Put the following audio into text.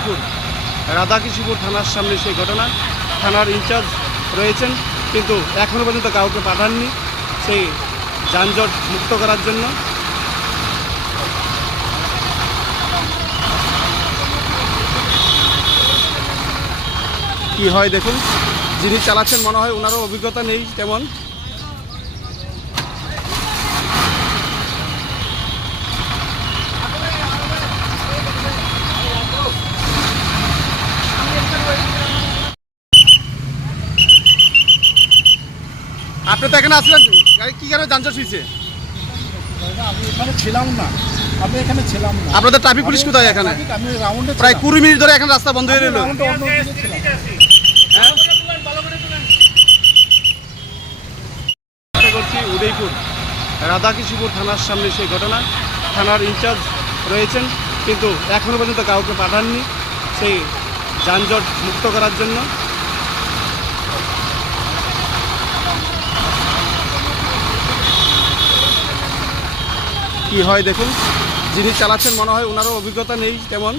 উদয়পুর রাধাকিশোরপুর থানার সামনে সেই ঘটনা। থানার ইনচার্জ রয়েছেন, কিন্তু এখনও পর্যন্ত কাউকে পাঠাননি সেই যানজট মুক্ত করার জন্য। কি হয় দেখুন, যিনি চালাচ্ছেন মনে হয় ওনারও অভিজ্ঞতা নেই তেমন। আপনি তো এখানে আসলেন, গাড়ি কি কারণে যানজট হয়েছে? আমি এখানে ছিলাম না, আমি এখানে ছিলাম না। আপনাদের ট্রাফিক পুলিশ কোথায় এখানে? আমি রাউন্ডে প্রায় 20 মিনিট ধরে এখন রাস্তা বন্ধ হয়ে রইল। হ্যাঁ, করছি উদয়পুর রাধাকিশোরপুর থানার সামনে সেই ঘটনা। থানার ইনচার্জ রয়েছেন, কিন্তু এখনও পর্যন্ত কাউকে পাঠাননি সেই যানজট মুক্ত করার জন্য। কি হয় দেখুন, যিনি চালাচ্ছেন মনে হয় ওনারও অভিজ্ঞতা নেই তেমন।